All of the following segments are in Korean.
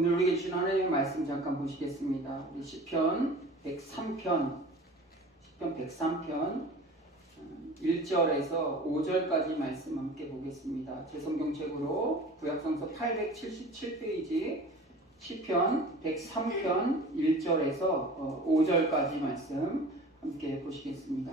오늘 우리에게 주신 하나님의 말씀 잠깐 보시겠습니다. 우리 시편 103편 1절에서 5절까지 말씀 함께 보겠습니다. 제 성경책으로 구약성서 877페이지 시편 103편 1절에서 5절까지 말씀 함께 보시겠습니다.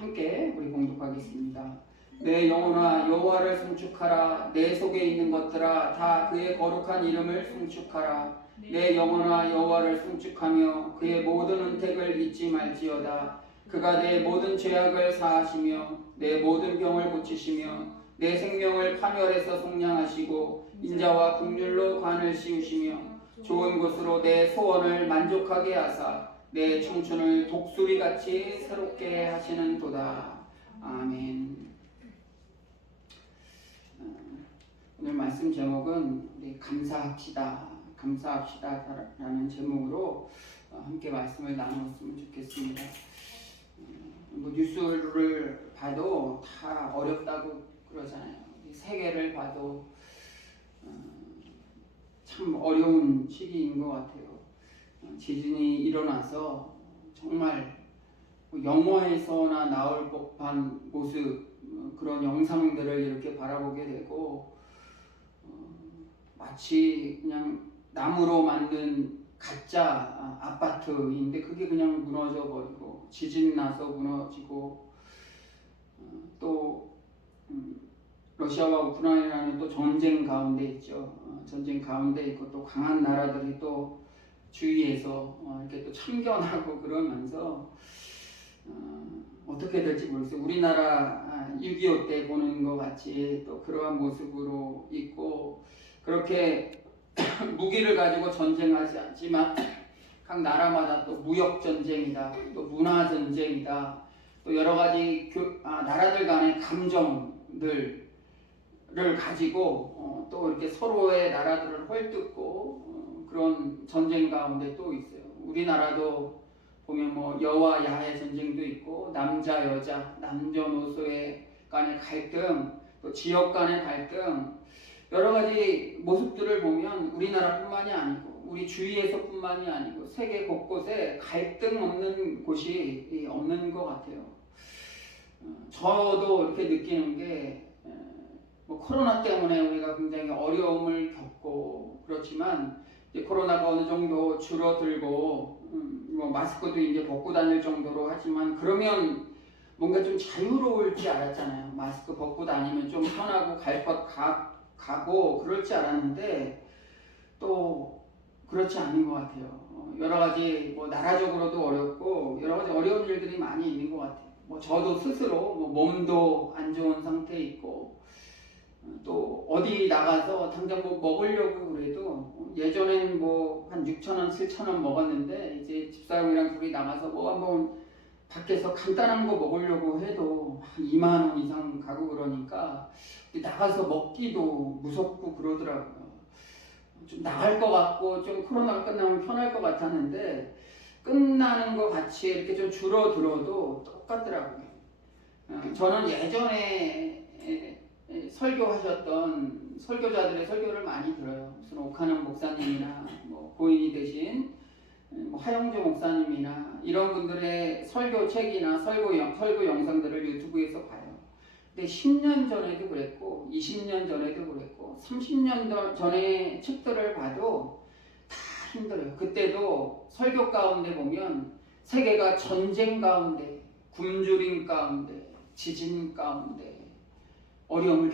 함께 우리 봉독하겠습니다. 내 영혼아 여호와를 송축하라. 내 속에 있는 것들아 다 그의 거룩한 이름을 송축하라. 내 영혼아 여호와를 송축하며 그의 모든 은택을 잊지 말지어다. 그가 내 모든 죄악을 사하시며 내 모든 병을 고치시며 내 생명을 파멸에서 속량하시고 인자와 긍휼로 관을 씌우시며 좋은 곳으로 내 소원을 만족하게 하사 내 청춘을 독수리같이 새롭게 하시는도다. 아멘. 오늘 말씀 제목은 우리 감사합시다 라는 제목으로 함께 말씀을 나누었으면 좋겠습니다. 뉴스를 봐도 다 어렵다고 그러잖아요. 세계를 봐도 참 어려운 시기인 것 같아요. 지진이 일어나서 정말 영화에서나 나올 법한 모습, 그런 영상들을 이렇게 바라보게 되고 마치 그냥 나무로 만든 가짜 아파트인데 그게 그냥 무너져 버리고 지진 나서 무너지고 또 러시아와 우크라이나는 또 전쟁 가운데 있죠. 전쟁 가운데 있고 또 강한 나라들이 또 주위에서 이렇게 또 참견하고 그러면서 어떻게 될지 모르겠어요. 우리나라 6.25 때 보는 것 같이 또 그러한 모습으로 있고 그렇게 무기를 가지고 전쟁하지 않지만 각 나라마다 또 무역 전쟁이다, 또 문화 전쟁이다, 또 여러 가지 나라들 간의 감정들을 가지고 또 이렇게 서로의 나라들을 헐뜯고 그런 전쟁 가운데 또 있어요. 우리나라도 보면 뭐 여와 야의 전쟁도 있고 남자 여자 남녀노소의 간의 갈등, 또 지역 간의 갈등, 여러 가지 모습들을 보면 우리나라뿐만이 아니고 우리 주위에서뿐만이 아니고 세계 곳곳에 갈등 없는 곳이 없는 것 같아요. 저도 이렇게 느끼는 게 뭐 코로나 때문에 우리가 굉장히 어려움을 겪고 그렇지만 이제 코로나가 어느 정도 줄어들고 뭐 마스크도 이제 벗고 다닐 정도로 하지만 그러면 뭔가 좀 자유로울지 알았잖아요. 마스크 벗고 다니면 좀 편하고 갈 것 가고 그럴 줄 알았는데 또 그렇지 않은 것 같아요. 여러 가지 뭐 나라적으로도 어렵고 여러 가지 어려운 일들이 많이 있는 것 같아요. 뭐 저도 스스로 뭐 몸도 안 좋은 상태에 있고 또 어디 나가서 당장 뭐 먹으려고 그래도 예전엔 뭐 한 6,000원, 7,000원 먹었는데 이제 집사람이랑 둘이 나가서 뭐 한번 밖에서 간단한 거 먹으려고 해도 한 2만 원 이상 가고 그러니까 나가서 먹기도 무섭고 그러더라고요. 좀 나갈 것 같고 좀 코로나가 끝나면 편할 것 같았는데 끝나는 것 같이 이렇게 좀 줄어들어도 똑같더라고요. 저는 예전에 설교하셨던 설교자들의 설교를 많이 들어요. 무슨 오카는 목사님이나 뭐 고인이 되신 하영조 목사님이나 이런 분들의 설교책이나 설교 영상들을 유튜브에서 봐요. 근데 10년 전에도 그랬고 20년 전에도 그랬고 30년 전의 책들을 봐도 다 힘들어요. 그때도 설교 가운데 보면 세계가 전쟁 가운데, 굶주림 가운데, 지진 가운데 어려움을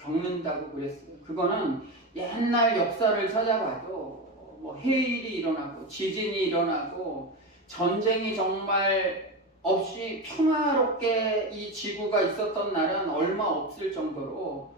겪는다고 그랬어요. 그거는 옛날 역사를 찾아봐도 뭐 해일이 일어나고 지진이 일어나고 전쟁이 정말 없이 평화롭게 이 지구가 있었던 날은 얼마 없을 정도로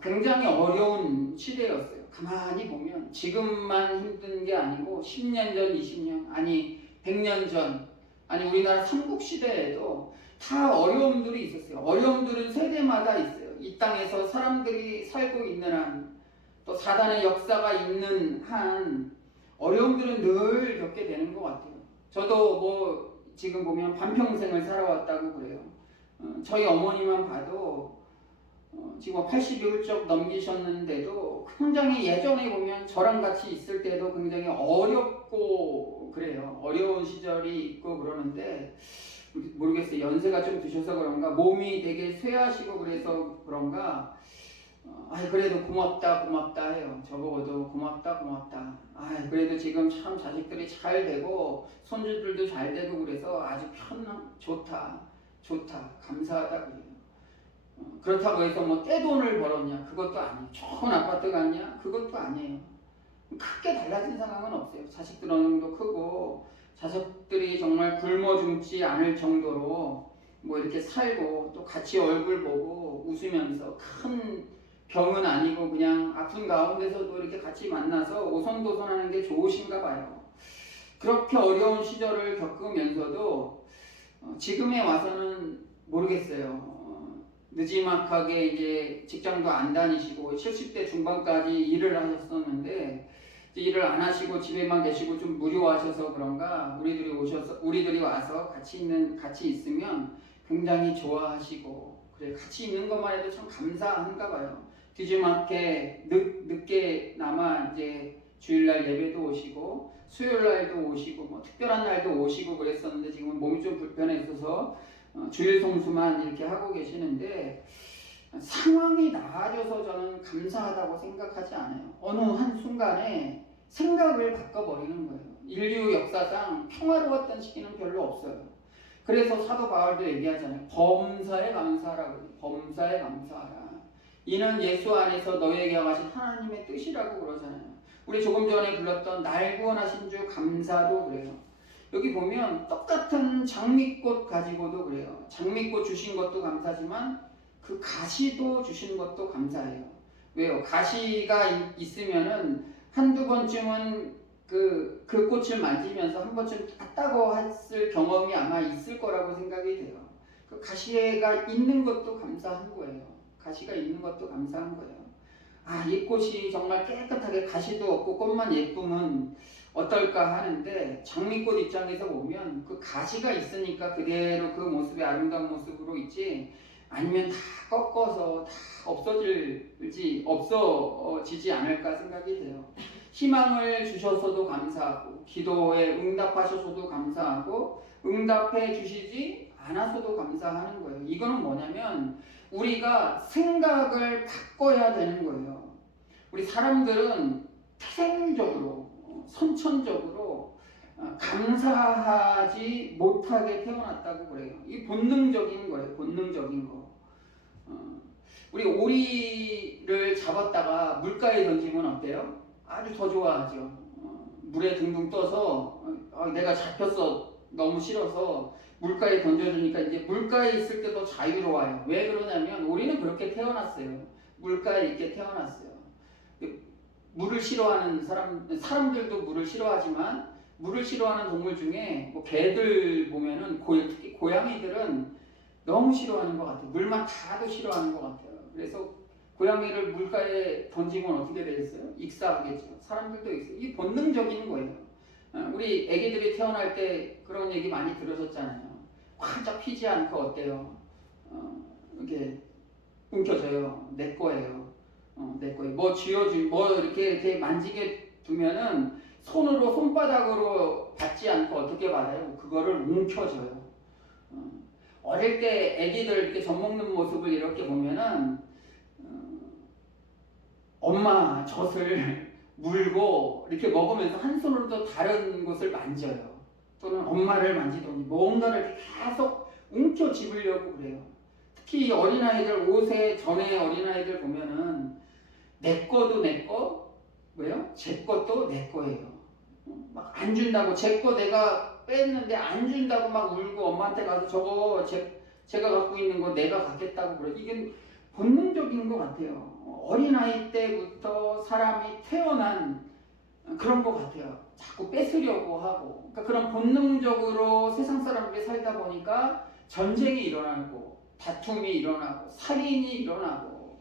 굉장히 어려운 시대였어요. 가만히 보면 지금만 힘든 게 아니고 10년 전, 20년, 아니 100년 전, 아니 우리나라 삼국시대에도 다 어려움들이 있었어요. 어려움들은 세대마다 있어요. 이 땅에서 사람들이 살고 있는 한, 또 사단의 역사가 있는 한 어려움들은 늘 겪게 되는 것 같아요. 저도 뭐 지금 보면 반평생을 살아왔다고 그래요. 저희 어머니만 봐도 지금 80이 훌쩍 넘기셨는데도 굉장히 예전에 보면 저랑 같이 있을 때도 굉장히 어렵고 그래요. 어려운 시절이 있고 그러는데 모르겠어요. 연세가 좀 드셔서 그런가 몸이 되게 쇠하시고 그래서 그런가 그래도 고맙다 해요. 저보고도 고맙다. 그래도 지금 참 자식들이 잘 되고 손주들도 잘 되고 그래서 아주 좋다 감사하다 그래요. 그렇다고 해서 뭐 떼돈을 벌었냐 그것도 아니에요. 좋은 아파트 갔냐 그것도 아니에요. 크게 달라진 상황은 없어요. 자식들 어느 정도 크고 자식들이 정말 굶어 죽지 않을 정도로 뭐 이렇게 살고 또 같이 얼굴 보고 웃으면서 큰 병은 아니고 그냥 아픈 가운데서도 이렇게 같이 만나서 오손도손하는 게 좋으신가 봐요. 그렇게 어려운 시절을 겪으면서도 지금에 와서는 모르겠어요. 느지막하게 이제 직장도 안 다니시고 70대 중반까지 일을 하셨었는데 일을 안 하시고 집에만 계시고 좀 무료하셔서 그런가 우리들이 와서 같이 있으면 굉장히 좋아하시고 그래 같이 있는 것만 해도 참 감사한가 봐요. 뒤지막게 늦게 나마 이제 주일날 예배도 오시고 수요일날도 오시고 뭐 특별한 날도 오시고 그랬었는데 지금은 몸이 좀 불편해 있어서 주일 성수만 이렇게 하고 계시는데 상황이 나아져서 저는 감사하다고 생각하지 않아요. 어느 한순간에 생각을 바꿔버리는 거예요. 인류 역사상 평화로웠던 시기는 별로 없어요. 그래서 사도 바울도 얘기하잖아요. 범사에 감사하라고 그래요. 범사에 감사하라. 이는 예수 안에서 너에게 하신 하나님의 뜻이라고 그러잖아요. 우리 조금 전에 불렀던 날 구원하신 주 감사도 그래요. 여기 보면 똑같은 장미꽃 가지고도 그래요. 장미꽃 주신 것도 감사지만 그 가시도 주신 것도 감사해요. 왜요? 가시가 있으면은 한두 번쯤은 그 꽃을 만지면서 한 번쯤 땄다고 했을 경험이 아마 있을 거라고 생각이 돼요. 그 가시가 있는 것도 감사한 거예요. 가시가 있는 것도 감사한 거예요. 이 꽃이 정말 깨끗하게 가시도 없고 꽃만 예쁘면 어떨까 하는데 장미꽃 입장에서 보면 그 가시가 있으니까 그대로 그 모습이 아름다운 모습으로 있지 아니면 다 꺾어서 다 없어지지 않을까 생각이 돼요. 희망을 주셔서도 감사하고 기도에 응답하셔서도 감사하고 응답해 주시지 않아서도 감사하는 거예요. 이거는 뭐냐면 우리가 생각을 바꿔야 되는 거예요. 우리 사람들은 태생적으로 선천적으로 감사하지 못하게 태어났다고 그래요. 이 본능적인 거예요. 본능적인 거. 우리 오리를 잡았다가 물가에 던지면 어때요? 아주 더 좋아하죠. 물에 둥둥 떠서 내가 잡혔어 너무 싫어서 물가에 던져주니까 이제 물가에 있을 때 더 자유로워요. 왜 그러냐면 우리는 그렇게 태어났어요. 물가에 있게 태어났어요. 물을 싫어하는 사람들도 물을 싫어하지만 물을 싫어하는 동물 중에 뭐 개들 보면은 특히 고양이들은 너무 싫어하는 것 같아요. 물만 닿아도 싫어하는 것 같아요. 그래서 고양이를 물가에 던지면 어떻게 되겠어요? 익사하겠죠. 사람들도 익사. 이게 본능적인 거예요. 우리 애기들이 태어날 때 그런 얘기 많이 들으셨잖아요. 활짝 피지 않고 어때요? 이렇게 움켜져요. 내 거예요. 내 거예요. 뭐 이렇게 만지게 두면은 손바닥으로 받지 않고 어떻게 받아요? 그거를 움켜져요. 어릴 때 애기들 이렇게 젖 먹는 모습을 이렇게 보면은 엄마 젖을 물고 이렇게 먹으면서 한 손으로 또 다른 곳을 만져요. 또는 엄마를 만지더니 뭔가를 계속 움켜쥐으려고 그래요. 특히 어린아이들 5세 전에 어린아이들 보면은 내 거도 내 거, 뭐요? 제 것도 내 거예요. 막 안 준다고 제 거 내가 뺐는데 안 준다고 막 울고 엄마한테 가서 저거 제가 갖고 있는 거 내가 갖겠다고 그래. 이게 본능적인 것 같아요. 어린아이 때부터 사람이 태어난 그런 것 같아요. 자꾸 뺏으려고 하고. 그러니까 그런 본능적으로 세상 사람들이 살다 보니까 전쟁이 일어나고 다툼이 일어나고 살인이 일어나고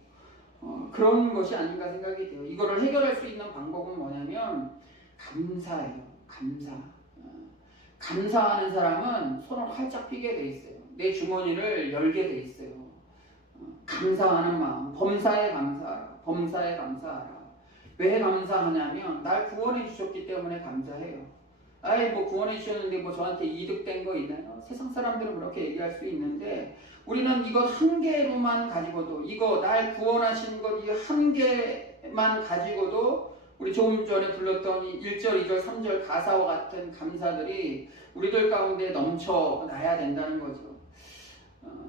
그런 것이 아닌가 생각이 돼요. 이거를 해결할 수 있는 방법은 뭐냐면 감사예요. 감사. 감사하는 사람은 손을 활짝 펴게 돼 있어요. 내 주머니를 열게 돼 있어요. 감사하는 마음, 범사에 감사하라. 범사에 감사하라. 왜 감사하냐면 날 구원해 주셨기 때문에 감사해요. 아이 뭐 구원해 주셨는데 뭐 저한테 이득된 거 있나요? 세상 사람들은 그렇게 얘기할 수 있는데 우리는 이것 한 개로만 가지고도 이거 날 구원하신 것 이 한 개만 가지고도 우리 조금 전에 불렀던 1절, 2절, 3절 가사와 같은 감사들이 우리들 가운데 넘쳐나야 된다는 거죠.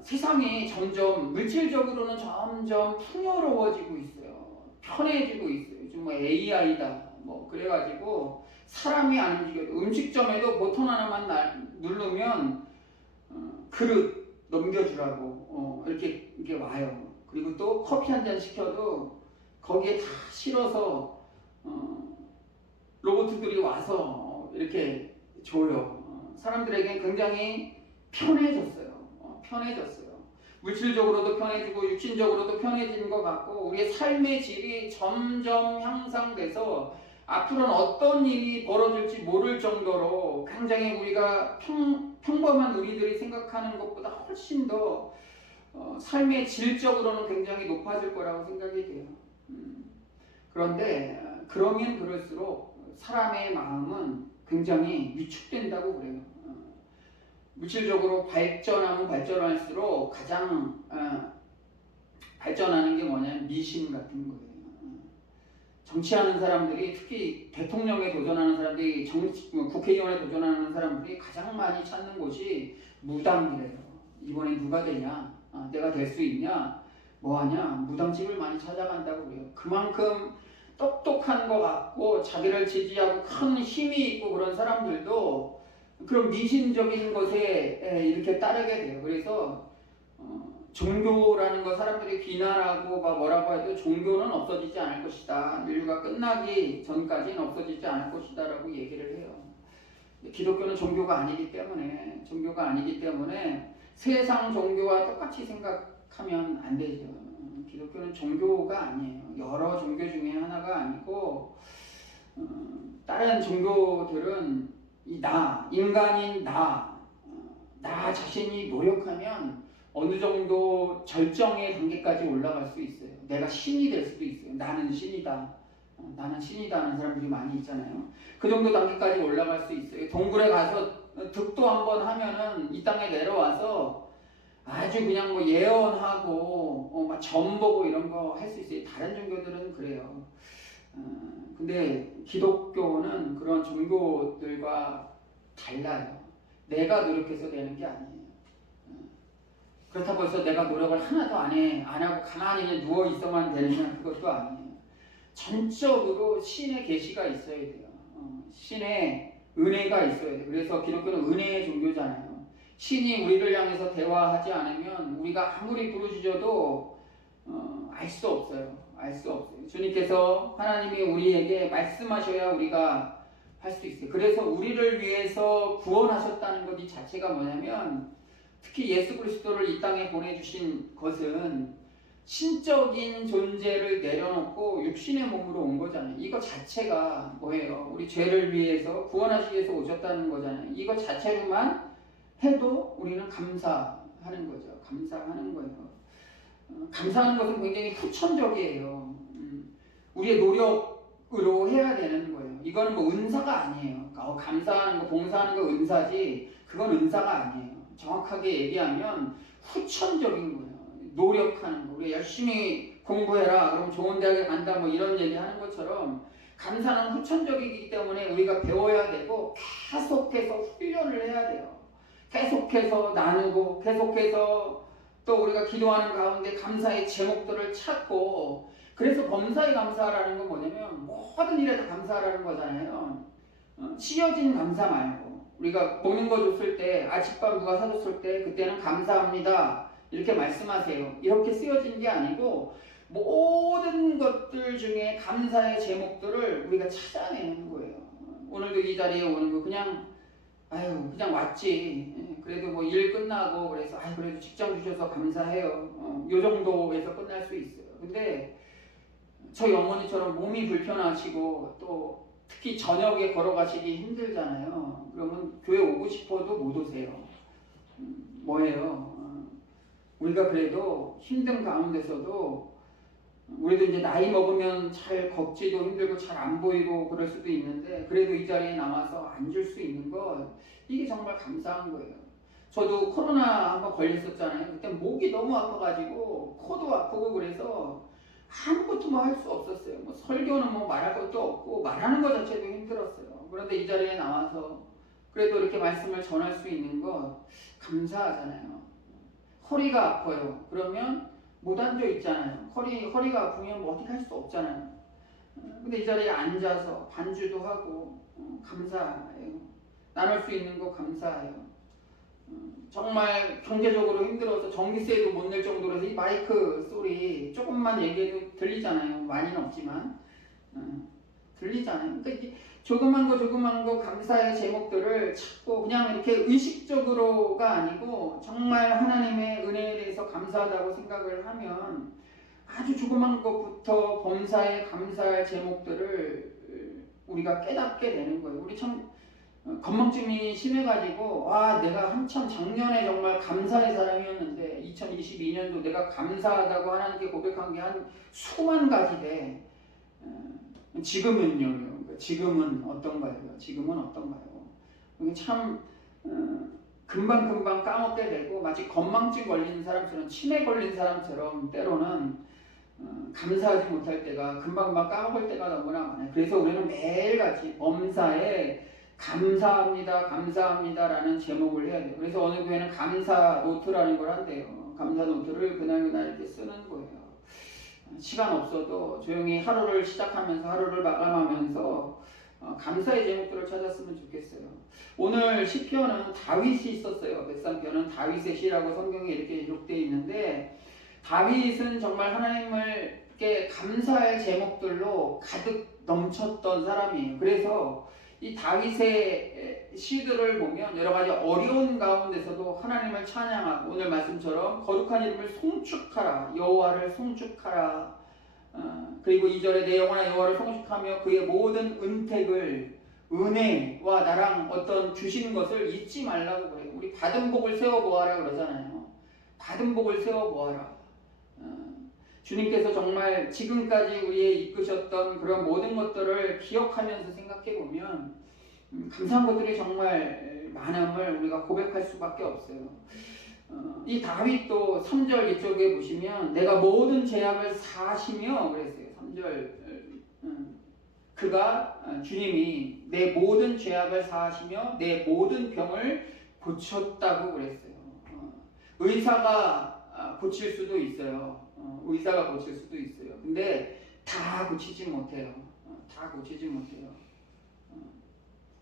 세상이 점점 물질적으로는 점점 풍요로워지고 있어요. 편해지고 있어요. 요즘 뭐 AI다 뭐 그래가지고 사람이 안 움직여도 음식점에도 버튼 하나만 누르면 그릇 넘겨주라고 이렇게 와요. 그리고 또 커피 한 잔 시켜도 거기에 다 실어서 로봇들이 와서 이렇게 줘요. 사람들에게 굉장히 편해졌어요. 편해졌어요. 물질적으로도 편해지고 육신적으로도 편해진 것 같고 우리의 삶의 질이 점점 향상돼서 앞으로는 어떤 일이 벌어질지 모를 정도로 굉장히 우리가 평범한 우리들이 생각하는 것보다 훨씬 더 삶의 질적으로는 굉장히 높아질 거라고 생각이 돼요. 그런데 그러면 그럴수록 사람의 마음은 굉장히 위축된다고 그래요. 물질적으로 발전하면 발전할수록 가장 발전하는 게 뭐냐면 미신 같은 거예요. 정치하는 사람들이 특히 대통령에 도전하는 사람들이 국회의원에 도전하는 사람들이 가장 많이 찾는 곳이 무당이래요. 이번에 누가 되냐? 내가 될 수 있냐? 뭐하냐? 무당집을 많이 찾아간다고 그래요. 그만큼 똑똑한 것 같고 자기를 지지하고 큰 힘이 있고 그런 사람들도 그런 미신적인 것에 이렇게 따르게 돼요. 그래서 종교라는 거 사람들이 비난하고 막 뭐라고 해도 종교는 없어지지 않을 것이다. 인류가 끝나기 전까지는 없어지지 않을 것이다 라고 얘기를 해요. 기독교는 종교가 아니기 때문에 세상 종교와 똑같이 생각하면 안 되죠. 기독교는 종교가 아니에요. 여러 종교 중에 하나가 아니고 다른 종교들은 인간인 나 자신이 노력하면 어느 정도 절정의 단계까지 올라갈 수 있어요. 내가 신이 될 수도 있어요. 나는 신이다 하는 사람들이 많이 있잖아요. 그 정도 단계까지 올라갈 수 있어요. 동굴에 가서 득도 한번 하면은 이 땅에 내려와서 아주 그냥 뭐 예언하고 막 점 보고 이런 거 할 수 있어요. 다른 종교들은 그래요. 근데 기독교는 그런 종교들과 달라요. 내가 노력해서 되는 게 아니에요. 그렇다고 해서 내가 노력을 하나도 안 하고 가만히 그냥 누워 있어만 되느냐, 그것도 아니에요. 전적으로 신의 계시가 있어야 돼요. 신의 은혜가 있어야 돼요. 그래서 기독교는 은혜의 종교잖아요. 신이 우리를 향해서 대화하지 않으면 우리가 아무리 부르짖어도 알 수 없어요. 주님께서 하나님이 우리에게 말씀하셔야 우리가 할 수 있어요. 그래서 우리를 위해서 구원하셨다는 것 이 자체가 뭐냐면 특히 예수 그리스도를 이 땅에 보내주신 것은 신적인 존재를 내려놓고 육신의 몸으로 온 거잖아요. 이거 자체가 뭐예요? 우리 죄를 위해서 구원하시기 위해서 오셨다는 거잖아요. 이거 자체로만 해도 우리는 감사하는 거죠. 감사하는 거예요. 감사하는 것은 굉장히 후천적이에요. 우리의 노력으로 해야 되는 거예요. 이거는 뭐 은사가 아니에요. 감사하는 거, 봉사하는 거 은사지 그건 은사가 아니에요. 정확하게 얘기하면 후천적인 거예요. 노력하는 거. 우리가 열심히 공부해라. 그럼 좋은 대학에 간다. 뭐 이런 얘기 하는 것처럼 감사는 후천적이기 때문에 우리가 배워야 되고 계속해서 훈련을 해야 돼요. 계속해서 나누고 계속해서 또 우리가 기도하는 가운데 감사의 제목들을 찾고 그래서 범사에 감사라는 건 뭐냐면 모든 일에 다 감사라는 거잖아요. 씌어진 감사 말고 우리가 먹는 거 줬을 때 아침밥 누가 사줬을 때 그때는 감사합니다 이렇게 말씀하세요. 이렇게 쓰여진 게 아니고 모든 것들 중에 감사의 제목들을 우리가 찾아내는 거예요. 오늘도 이 자리에 오는 거 그냥 왔지. 그래도 뭐 일 끝나고 그래서 그래도 직장 주셔서 감사해요. 요 정도에서 끝날 수 있어요. 근데 저희 어머니처럼 몸이 불편하시고 또 특히 저녁에 걸어가시기 힘들잖아요. 그러면 교회 오고 싶어도 못 오세요. 뭐예요? 우리가 그래도 힘든 가운데서도 우리도 이제 나이 먹으면 잘 걷지도 힘들고 잘 안 보이고 그럴 수도 있는데 그래도 이 자리에 나와서 앉을 수 있는 것 이게 정말 감사한 거예요. 저도 코로나 한번 걸렸었잖아요. 그때 목이 너무 아파가지고 코도 아프고 그래서 아무것도 뭐 할 수 없었어요. 뭐 설교는 뭐 말할 것도 없고 말하는 것 자체도 힘들었어요. 그런데 이 자리에 나와서 그래도 이렇게 말씀을 전할 수 있는 것 감사하잖아요. 허리가 아파요. 그러면 못 앉아 있잖아요. 허리가 아프면 뭐 어디 갈 수 없잖아요. 근데 이 자리에 앉아서 반주도 하고 감사해요. 나눌 수 있는 거 감사해요. 정말 경제적으로 힘들어서 전기세도 못 낼 정도로 해서 이 마이크 소리 조금만 얘기해도 들리잖아요. 많이는 없지만 들리잖아요. 그러니까 이게 조그만 거 감사의 제목들을 찾고 그냥 이렇게 의식적으로가 아니고 정말 하나님의 은혜에 대해서 감사하다고 생각을 하면 아주 조그만 것부터 범사에 감사할 제목들을 우리가 깨닫게 되는 거예요. 우리 참 건망증이 심해가지고 내가 한참 작년에 정말 감사의 사람이었는데 2022년도 내가 감사하다고 하나님께 고백한 게 한 수만 가지 돼. 지금은요. 지금은 어떤가요? 지금은 어떤가요? 이게 참 금방 까먹게 되고 마치 건망증 걸리는 사람처럼 치매 걸린 사람처럼 때로는 감사하지 못할 때가 금방 까먹을 때가 너무나 많아요. 그래서 우리는 매일같이 범사에 감사합니다라는 제목을 해야 돼요. 그래서 어느 교회는 감사 노트라는 걸 한대요. 감사 노트를 그날 이렇게 쓰는 거예요. 시간 없어도 조용히 하루를 시작하면서 하루를 마감하면서 감사의 제목들을 찾았으면 좋겠어요. 오늘 시편은 다윗이 있었어요. 103편은 다윗의 시라고 성경에 이렇게 기록되어 있는데 다윗은 정말 하나님께 감사할 제목들로 가득 넘쳤던 사람이에요. 그래서 이 다윗의 시들을 보면 여러 가지 어려운 가운데서도 하나님을 찬양하고 오늘 말씀처럼 거룩한 이름을 송축하라, 여호와를 송축하라. 그리고 2절에 내 영혼아 여호와를 송축하며 그의 모든 은택을 은혜와 나랑 어떤 주신 것을 잊지 말라고 그래요. 우리 받은 복을 세워보아라 그러잖아요. 받은 복을 세워보아라. 주님께서 정말 지금까지 우리에 이끄셨던 그런 모든 것들을 기억하면서 생각해보면 감사한 것들이 정말 많음을 우리가 고백할 수밖에 없어요. 이 다윗도 3절 이쪽에 보시면 내가 모든 죄악을 사하시며 그랬어요. 3절 그가 주님이 내 모든 죄악을 사하시며 내 모든 병을 고쳤다고 그랬어요. 의사가 고칠 수도 있어요. 의사가 고칠 수도 있어요. 근데 다 고치지 못해요. 다 고치지 못해요.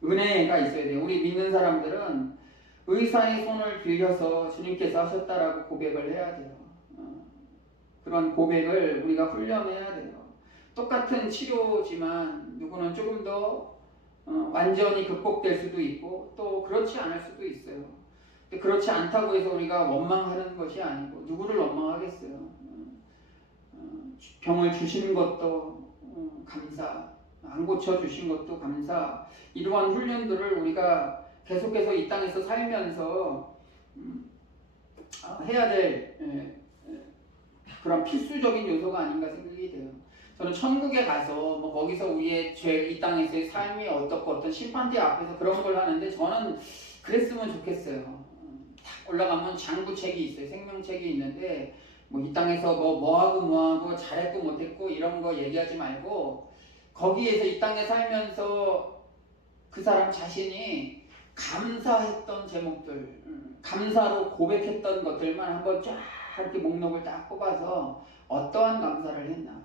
은혜가 있어야 돼요. 우리 믿는 사람들은 의사의 손을 빌려서 주님께서 하셨다라고 고백을 해야 돼요. 그런 고백을 우리가 훈련해야 돼요. 똑같은 치료지만 누구는 조금 더 완전히 극복될 수도 있고 또 그렇지 않을 수도 있어요. 그렇지 않다고 해서 우리가 원망하는 것이 아니고 누구를 원망하겠어요. 병을 주신 것도 감사, 안 고쳐주신 것도 감사. 이러한 훈련들을 우리가 계속해서 이 땅에서 살면서 해야 될 그런 필수적인 요소가 아닌가 생각이 돼요. 저는 천국에 가서 뭐 거기서 우리의 이 땅에서의 삶이 어떻고 어떤 심판대 앞에서 그런 걸 하는데 저는 그랬으면 좋겠어요. 딱 올라가면 장부책이 있어요. 생명책이 있는데 뭐 이 땅에서 뭐하고 잘했고 못했고 이런 거 얘기하지 말고 거기에서 이 땅에 살면서 그 사람 자신이 감사했던 제목들, 감사로 고백했던 것들만 한번 쫙 이렇게 목록을 딱 뽑아서 어떠한 감사를 했나.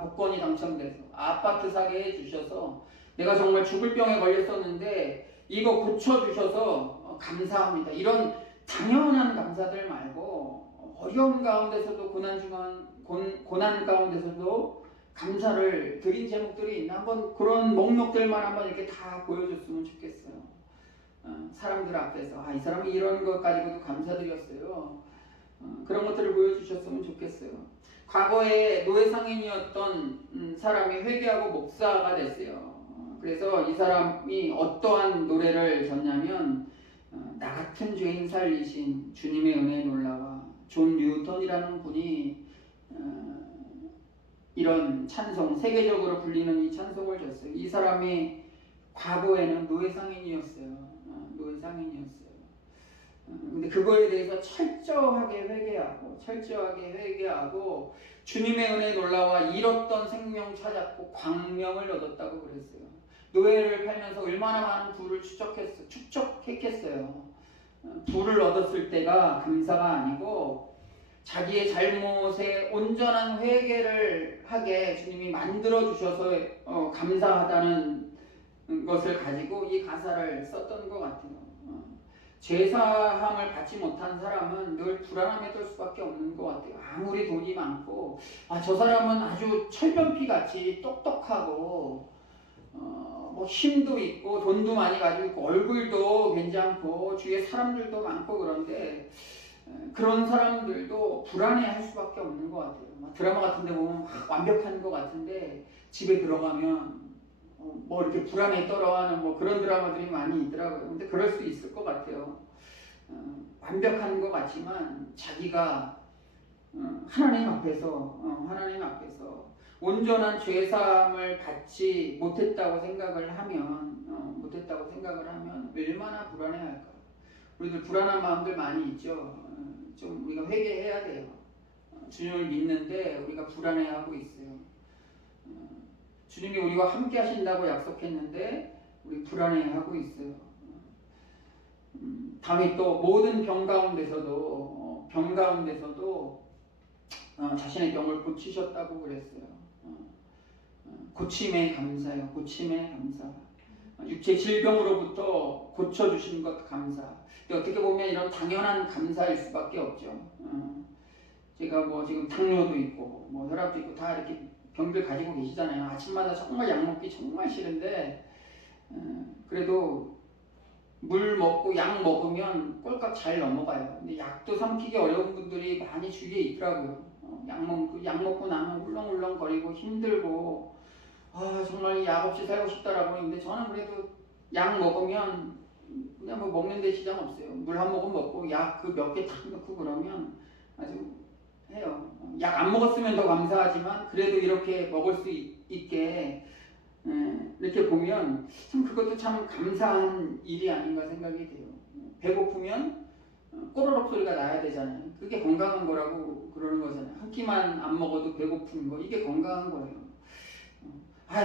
복권이 당첨돼서 아파트 사게 해주셔서 내가 정말 죽을 병에 걸렸었는데 이거 고쳐주셔서 감사합니다. 이런 당연한 감사들 말고 어려운 가운데서도 고난 가운데서도 감사를 드린 제목들이 있나 한번 그런 목록들만 한번 이렇게 다 보여줬으면 좋겠어요. 사람들 앞에서 이 사람이 이런 것 가지고도 감사드렸어요. 그런 것들을 보여주셨으면 좋겠어요. 과거에 노예 상인이었던 사람이 회개하고 목사가 됐어요. 그래서 이 사람이 어떠한 노래를 졌냐면 나 같은 죄인 살리신 주님의 은혜에 놀라와 존 뉴턴이라는 분이 이런 찬송, 세계적으로 불리는 이 찬송을 졌어요. 이 사람이 과거에는 노예상인이었어요. 노예상인이었어요. 근데 그거에 대해서 철저하게 회개하고 주님의 은혜에 놀라와 잃었던 생명 찾았고 광명을 얻었다고 그랬어요. 노예를 팔면서 얼마나 많은 부를 축적했겠어요. 부를 얻었을 때가 감사가 아니고 자기의 잘못에 온전한 회개를 하게 주님이 만들어 주셔서 감사하다는 것을 가지고 이 가사를 썼던 것 같아요. 죄사함을 받지 못한 사람은 늘 불안함에 떨 수밖에 없는 것 같아요. 아무리 돈이 많고 저 사람은 아주 철변피같이 똑똑하고 뭐 힘도 있고 돈도 많이 가지고 있고 얼굴도 괜찮고 주위에 사람들도 많고 그런데 그런 사람들도 불안해할 수밖에 없는 것 같아요. 드라마 같은 데 보면 완벽한 것 같은데 집에 들어가면 뭐 이렇게 불안에 떨어하는 뭐 그런 드라마들이 많이 있더라고요. 근데 그럴 수 있을 것 같아요. 완벽한 것 같지만 자기가 하나님 앞에서 온전한 죄사함을 받지 못했다고 생각을 하면 얼마나 불안해할까. 우리들 불안한 마음들 많이 있죠. 좀 우리가 회개해야 돼요. 주님을 믿는데 우리가 불안해하고 있어요. 주님이 우리와 함께 하신다고 약속했는데 우리 불안해하고 있어요. 다음에 또 모든 병 가운데서도 자신의 병을 고치셨다고 그랬어요. 고침에 감사해요. 고침에 감사. 육체 질병으로부터 고쳐주신 것 감사. 어떻게 보면 이런 당연한 감사일 수밖에 없죠. 제가 뭐 지금 당뇨도 있고 뭐 혈압도 있고 다 이렇게 병들 가지고 계시잖아요. 아침마다 정말 약 먹기 정말 싫은데 그래도 물 먹고 약 먹으면 꼴깍 잘 넘어가요. 근데 약도 삼키기 어려운 분들이 많이 주위에 있더라고요. 약 먹고 나면 울렁울렁거리고 힘들고 정말 약 없이 살고 싶다라고 하는데 저는 그래도 약 먹으면 그냥 뭐 먹는 데 지장 없어요. 물 한 모금 먹고 약 그 몇 개 딱 넣고 그러면 아주 해요. 약 안 먹었으면 더 감사하지만 그래도 이렇게 먹을 수 있게 이렇게 보면 참 그것도 참 감사한 일이 아닌가 생각이 돼요. 배고프면 꼬르륵 소리가 나야 되잖아요. 그게 건강한 거라고 그러는 거잖아요. 한 끼만 안 먹어도 배고픈 거 이게 건강한 거예요.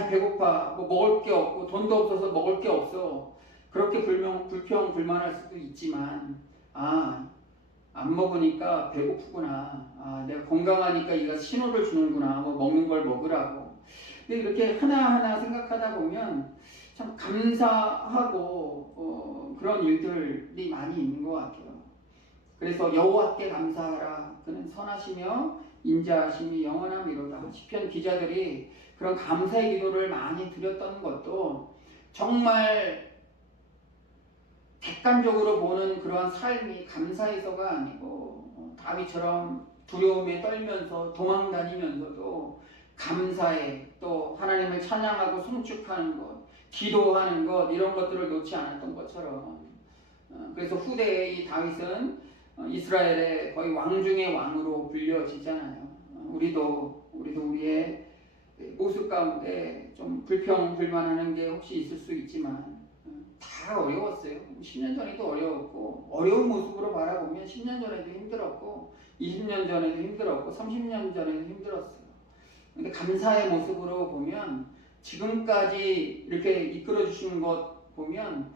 배고파 뭐 먹을 게 없고 돈도 없어서 먹을 게 없어 그렇게 불평불만할 수도 있지만 안 먹으니까 배고프구나. 내가 건강하니까 이가 신호를 주는구나. 뭐 먹는 걸 먹으라고. 근데 이렇게 하나하나 생각하다 보면 참 감사하고 그런 일들이 많이 있는 것 같아요. 그래서 여호와께 감사하라. 그는 선하시며 인자하심이 영원함이로다. 시편 기자들이 그런 감사의 기도를 많이 드렸던 것도 정말 객관적으로 보는 그러한 삶이 감사해서가 아니고 다윗처럼 두려움에 떨면서 도망다니면서도 감사해 또 하나님을 찬양하고 송축하는 것, 기도하는 것 이런 것들을 놓지 않았던 것처럼 그래서 후대에 이 다윗은 이스라엘의 거의 왕 중의 왕으로 불려지잖아요. 우리도 우리의 모습 가운데 좀 불평불만하는 게 혹시 있을 수 있지만 다 어려웠어요. 10년 전에도 어려웠고 어려운 모습으로 바라보면 10년 전에도 힘들었고 20년 전에도 힘들었고 30년 전에도 힘들었어요. 근데 감사의 모습으로 보면 지금까지 이렇게 이끌어 주시는 것 보면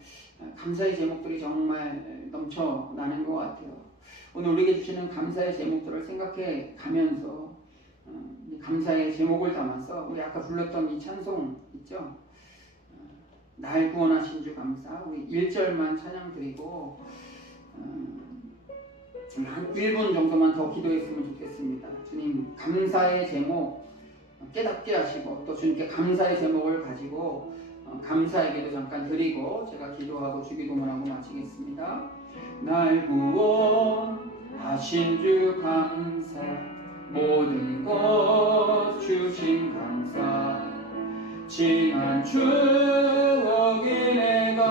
감사의 제목들이 정말 넘쳐나는 것 같아요. 오늘 우리에게 주시는 감사의 제목들을 생각해 가면서 감사의 제목을 담아서 우리 아까 불렀던 이 찬송 있죠? 날 구원하신 주 감사. 우리 1절만 찬양 드리고 한 1분 정도만 더 기도했으면 좋겠습니다. 주님 감사의 제목 깨닫게 하시고 또 주님께 감사의 제목을 가지고 감사에게도 잠깐 드리고 제가 기도하고 주기도문하고 마치겠습니다. 날 구원하신 주 감사 모든 것 주신 감사 지난 추억이 내가